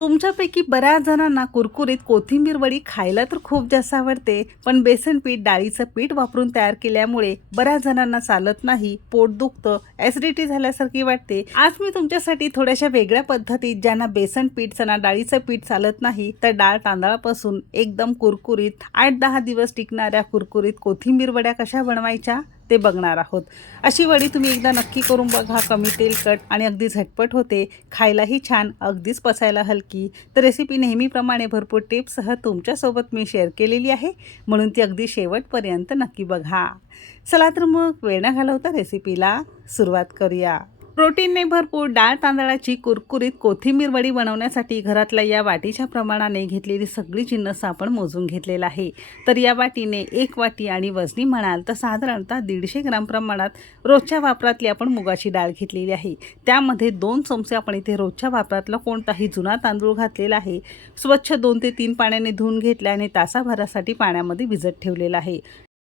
तुमच्यापैकी बऱ्याच जणांना कुरकुरीत कोथिंबीर वडी खायला तर खूप जास्त आवडते पण बेसन पीठ डाळीचं पीठ वापरून तयार केल्यामुळे बऱ्याच जणांना चालत नाही पोट दुखतं ॲसिडिटी झाल्यासारखी वाटते. आज मी तुमच्यासाठी थोड्याशा वेगळ्या पद्धतीत ज्यांना बेसन पीठ चणा डाळीचं पीठ चालत नाही तर डाळ तांदळापासून एकदम कुरकुरीत आठ दहा दिवस टिकणाऱ्या कुरकुरीत कोथिंबीर वड्या कशा बनवायच्या? ते बघणार आहोत. अशी वडी तुम्ही एकदा नक्की करून बघा कमी तेलकट आणि अगदी झटपट होते. खायलाही छान अगदीच पसायला हलकी. तर रेसिपी नेहमीप्रमाणे भरपूर टिप्ससह तुमच्यासोबत मी शेअर केलेली आहे. म्हणून ती अगदी शेवटपर्यंत नक्की बघा. चला तर मग वेळ न घालवता रेसिपीला सुरुवात करूया. प्रोटीनने भरपूर डाळ तांदळाची कुरकुरीत कोथिंबीर वडी बनवण्यासाठी घरातल्या या वाटीच्या प्रमाणाने घेतलेली सगळी जिन्नस आपण मोजून घेतलेला आहे. तर या वाटीने एक वाटी आणि वजनी म्हणाल तर साधारणतः दीडशे ग्राम प्रमाणात रोजच्या वापरातली आपण मुगाची डाळ घेतलेली आहे. त्यामध्ये दोन चमचे आपण इथे रोजच्या वापरातला कोणताही जुना तांदूळ घातलेला आहे. स्वच्छ दोन ते तीन पाण्याने धुवून घेतल्याने तासाभरासाठी पाण्यामध्ये भिजत ठेवलेला आहे.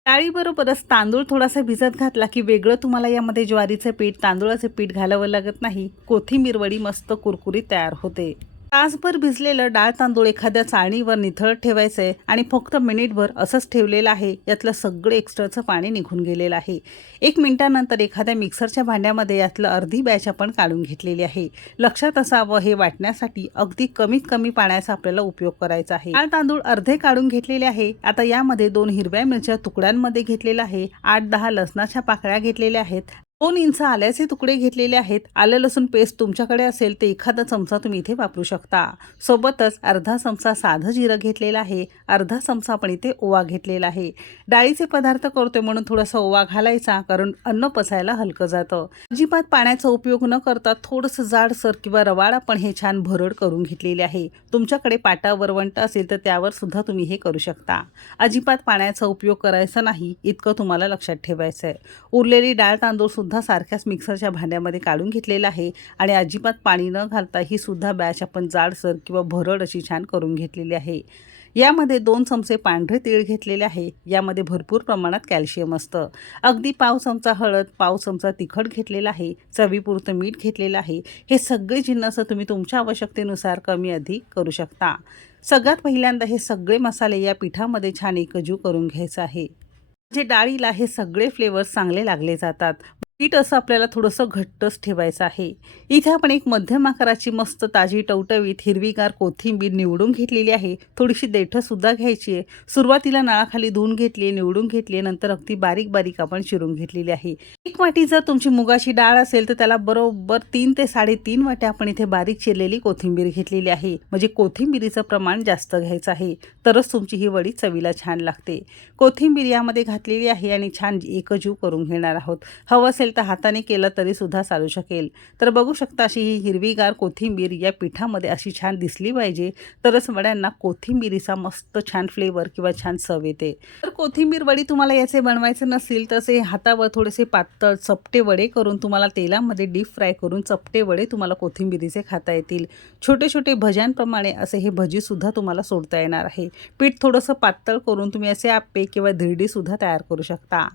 डाळीबरोबरच तांदूळ थोडासा भिजत घातला की वेगळं तुम्हाला यामध्ये ज्वारीचं पीठ तांदूळाचं पीठ घालावं लागत नाही. कोथिंबीरवडी मस्त कुरकुरीत तयार होते. तासभर भिजलेलं डाळ तांदूळ एखाद्या चाळणीवर निथळत ठेवायचंय आणि फक्त मिनिटभर असंच ठेवलेलं आहे. यातलं सगळं एक्स्ट्राचं पाणी निघून गेलेलं आहे. एक मिनिटानंतर एखाद्या मिक्सरच्या भांड्यामध्ये यातलं अर्धी बॅच आपण काढून घेतलेली आहे. लक्षात असावं हे वाटण्यासाठी अगदी कमीत कमी पाण्याचा आपल्याला उपयोग करायचा आहे. डाळ तांदूळ अर्धे काढून घेतलेले आहे. आता यामध्ये दोन हिरव्या मिरच्या तुकड्यांमध्ये घेतलेलं आहे. आठ दहा लसणाच्या पाकळ्या घेतलेल्या आहेत. दोन इंच आल्याचे तुकडे घेतलेले आहेत. आलं लसूण पेस्ट तुमच्याकडे असेल तर एखादा चमचा तुम्ही इथे वापरू शकता. सोबतच अर्धा चमचा साधं जिरं घेतलेलं आहे. अर्धा चमचा आपण इथे ओवा घेतलेला आहे. डाळीचे पदार्थ करतोय म्हणून थोडासा ओवा घालायचा कारण अन्न पचायला हलकं जातं. अजिबात पाण्याचा उपयोग न करता थोडंसं जाडसर किंवा रवाळ आपण हे छान भरड करून घेतलेले आहे. तुमच्याकडे पाटा वरवंट असेल तर त्यावर सुद्धा तुम्ही हे करू शकता. अजिबात पाण्याचा उपयोग करायचा नाही. इतकं तुम्हाला लक्षात ठेवायचं आहे उरलेली डाळ तांदूळ सुद्धा सारख्याच मिक्सरच्या भांड्यामध्ये काढून घेतलेला आहे. आणि अजिबात पाणी न घालता ही सुद्धा बॅच आपण जाडसर किंवा भरड अशी छान करून घेतलेली आहे. यामध्ये दोन चमचे पांढरे तीळ घेतलेले आहे. यामध्ये भरपूर प्रमाणात कॅल्शियम असतं. अगदी पाव चमचा हळद पाव चमचा तिखट घेतलेला आहे. चवीपुरतं मीठ घेतलेलं आहे. हे सगळे जिन्नसं तुम्ही तुमच्या आवश्यकतेनुसार कमी अधिक करू शकता. सगळ्यात पहिल्यांदा हे सगळे मसाले या पिठामध्ये छान एकजू करून घ्यायचं आहे. जे डाळीला हे सगळे फ्लेवर्स चांगले लागले जातात. पीठ असं आपल्याला थोडंसं घट्टच ठेवायचं आहे. इथे आपण एक मध्यम आकाराची मस्त ताजी टवटवीत हिरवीगार कोथिंबीर निवडून घेतलेली आहे. थोडीशी देठंसुद्धा घ्यायची आहे. सुरुवातीला नळाखाली धुवून घेतली आहे निवडून घेतली आहे. नंतर अगदी बारीक बारीक आपण चिरून घेतलेली आहे. एक वाटी जर तुमची मुगाची डाळ असेल तर त्याला बरोबर तीन ते साडेतीन वाट्या आपण इथे बारीक चिरलेली कोथिंबीर घेतलेली आहे. म्हणजे कोथिंबिरीचं प्रमाण जास्त घ्यायचं आहे. तरच तुमची ही वडी चवीला छान लागते. कोथिंबीर यामध्ये घातलेली आहे आणि छान एकजीव करून घेणार आहोत. हवं असेल तर हाताने केलं तरी सुद्धा चालू शकेल. तर बघू शकता अशी ही हिरवीगार कोथिंबीर या पिठामध्ये अशी छान दिसली पाहिजे. तरच वड्यांना कोथिंबीरीचा मस्त छान फ्लेवर किंवा छान चव येते. तर कोथिंबीर वडी तुम्हाला याचे बनवायचे नसतील तर असे हातावर थोडेसे पातळ चपटे वडे करून तुम्हाला तेलामध्ये डीप फ्राय करून चपटे वडे तुम्हाला कोथिंबीरीचे खाता येतील. छोटे छोटे भज्यांप्रमाणे असे हे भजीसुद्धा तुम्हाला सोडता येणार आहे. पीठ थोडंसं पातळ करून तुम्ही असे आप्पे किंवा धिरडीसुद्धा तयार करू शकता.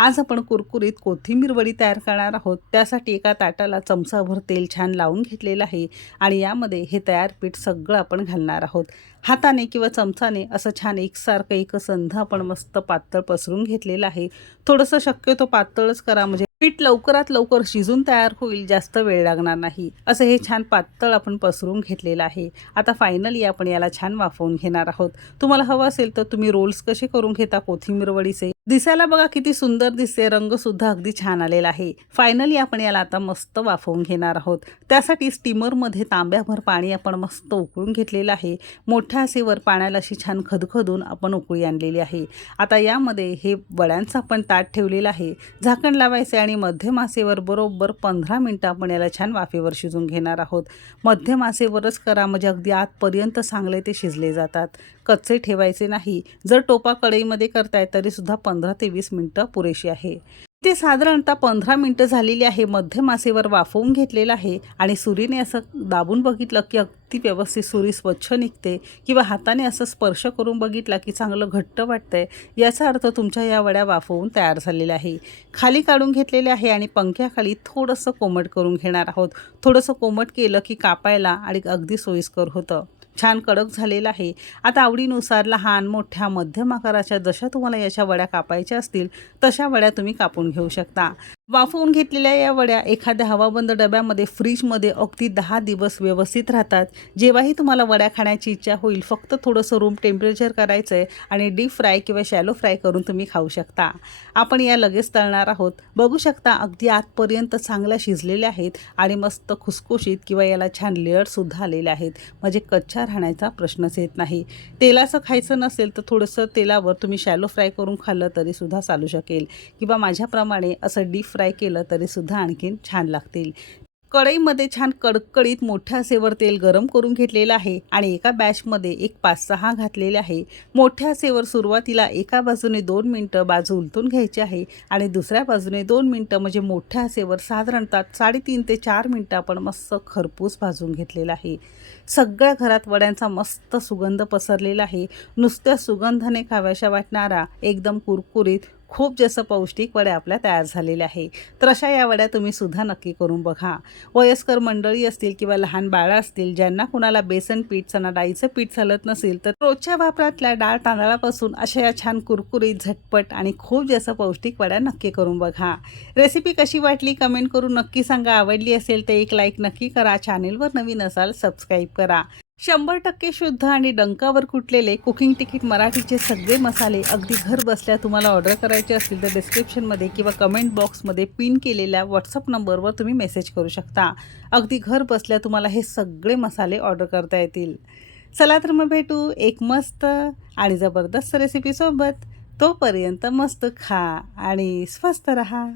आज आपण कुरकुरीत कोथिंबीर वडी तयार करणार आहोत. त्यासाठी एका ताटाला चमचाभर तेल छान लावून घेतलेलं आहे आणि यामध्ये हे तयार पीठ सगळं आपण घालणार आहोत. हाताने किंवा चमचाने असं छान एकसारखं एक संध आपण मस्त पातळ पसरून घेतलेलं आहे. थोडंसं शक्यतो पातळच करा म्हणजे पीठ लवकरात लवकर शिजून तयार होईल जास्त वेळ लागणार नाही. असं हे छान पातळ आपण पसरून घेतलेलं आहे. आता फायनली आपण याला छान वाफवून घेणार आहोत. तुम्हाला हवं असेल तर तुम्ही रोल्स कसे करून घेता कोथिंबीर वडीचे? दिसायला बघा किती सुंदर दिसते रंगसुद्धा अगदी छान आलेला आहे. फायनली आपण याला आता मस्त वाफवून घेणार आहोत. त्यासाठी स्टीमरमध्ये तांब्याभर पाणी आपण मस्त उकळून घेतलेलं आहे. मोठ्या आसेवर पाण्याला अशी छान खदखदून आपण उकळी आणलेली आहे. आता यामध्ये हे वड्यांचं आपण ताट ठेवलेलं आहे. झाकण लावायचे आणि मध्यम आसेवर बरोबर पंधरा मिनटं आपण याला छान वाफेवर शिजून घेणार आहोत. मध्यम आसेवरच करा म्हणजे अगदी आतपर्यंत चांगले ते शिजले जातात. कच्चे ठेवायचे नाही. जर टोपा कढईमध्ये करताय तरीसुद्धा पंधरा पंधरा ते वीस मिनटं पुरेशी आहे. ते साधारणतः पंधरा मिनटं झालेली आहे. मध्यम आचेवर वाफवून घेतलेलं आहे आणि सुरीने असं दाबून बघितलं की अगदी व्यवस्थित सुरी स्वच्छ निघते किंवा हाताने असं स्पर्श करून बघितला की चांगलं घट्ट वाटतंय. याचा अर्थ तुमच्या या वड्या वाफवून तयार झालेल्या आहे. खाली काढून घेतलेले आहे आणि पंख्याखाली थोडंसं कोमट करून घेणार आहोत. थोडंसं कोमट केलं की कापायला आणि अगदी सोयीस्कर होतं. छान कडक झालेलं आहे. आता आवडीनुसार लहान मोठ्या मध्यम आकाराच्या जशा तुम्हाला याच्या वड्या कापायच्या असतील तशा वड्या तुम्ही कापून घेऊ शकता. वाफवून घेतलेल्या या वड्या एखाद्या हवाबंद डब्यामध्ये फ्रीजमध्ये अगदी दहा दिवस व्यवस्थित राहतात. जेव्हाही तुम्हाला वड्या खाण्याची इच्छा होईल फक्त थोडंसं रूम टेम्परेचर करायचं आहे आणि डीप फ्राय किंवा शॅलो फ्राय करून तुम्ही खाऊ शकता. आपण या लगेच तळणार आहोत. बघू शकता अगदी आतपर्यंत चांगल्या शिजलेल्या आहेत आणि मस्त खुसखुशीत किंवा याला छान लेअरसुद्धा आलेले आहेत. म्हणजे कच्च्या राहण्याचा प्रश्नच येत नाही. तेलाचं खायचं नसेल तर थोडंसं तेलावर तुम्ही शॅलो फ्राय करून खाल्लं तरीसुद्धा चालू शकेल. किंवा माझ्याप्रमाणे असं डीप फ्राय केलं तरीसुद्धा आणखीन छान लागतील. कढईमध्ये छान कडकडीत मोठ्या आसेवर तेल गरम करून घेतलेलं आहे आणि एका बॅचमध्ये एक पाच सहा घातलेले आहे. मोठ्या आसेवर सुरुवातीला एका बाजूने दोन मिनटं बाजू उलटून घ्यायची आहे आणि दुसऱ्या बाजूने दोन मिनटं म्हणजे मोठ्या आसेवर साधारणतः साडेतीन ते चार मिनटं आपण मस्त खरपूस भाजून घेतलेला आहे. सगळ्या घरात वड्यांचा मस्त सुगंध पसरलेला आहे. नुसत्या सुगंधाने खाव्याशा वाटणारा एकदम कुरकुरीत खूप जास्त पौष्टिक वड्या आपल्या तयार झालेल्या आहे. तर अशा या वड्या तुम्ही सुद्धा नक्की करून बघा. वयस्कर मंडळी असतील किंवा लहान बाळं असतील ज्यांना कुणाला बेसन पीठ चणा डाळीचं पीठ चालत नसेल तर रोजच्या वापरातल्या डाळ तांदळापासून अशा या छान कुरकुरीत झटपट आणि खूप जास्त पौष्टिक वड्या नक्की करून बघा. रेसिपी कशी वाटली कमेंट करून नक्की सांगा. आवडली असेल तर एक लाईक नक्की करा. चॅनेलवर नवीन असाल सबस्क्राईब करा. शंभर टक्के शुद्ध आणि डंकावर कुटलेले कुकिंग तिकीट मराठीचे सगळे मसाले अगदी घर बसल्या तुम्हाला ऑर्डर करायचे असतील तर डिस्क्रिप्शनमध्ये किंवा कमेंट बॉक्समध्ये पिन केलेल्या व्हॉट्सअप नंबरवर तुम्ही मेसेज करू शकता. अगदी घर बसल्या तुम्हाला हे सगळे मसाले ऑर्डर करता येतील. चला तर मग भेटू एक मस्त आणि जबरदस्त रेसिपीसोबत तोपर्यंत मस्त खा आणि स्वस्त रहा.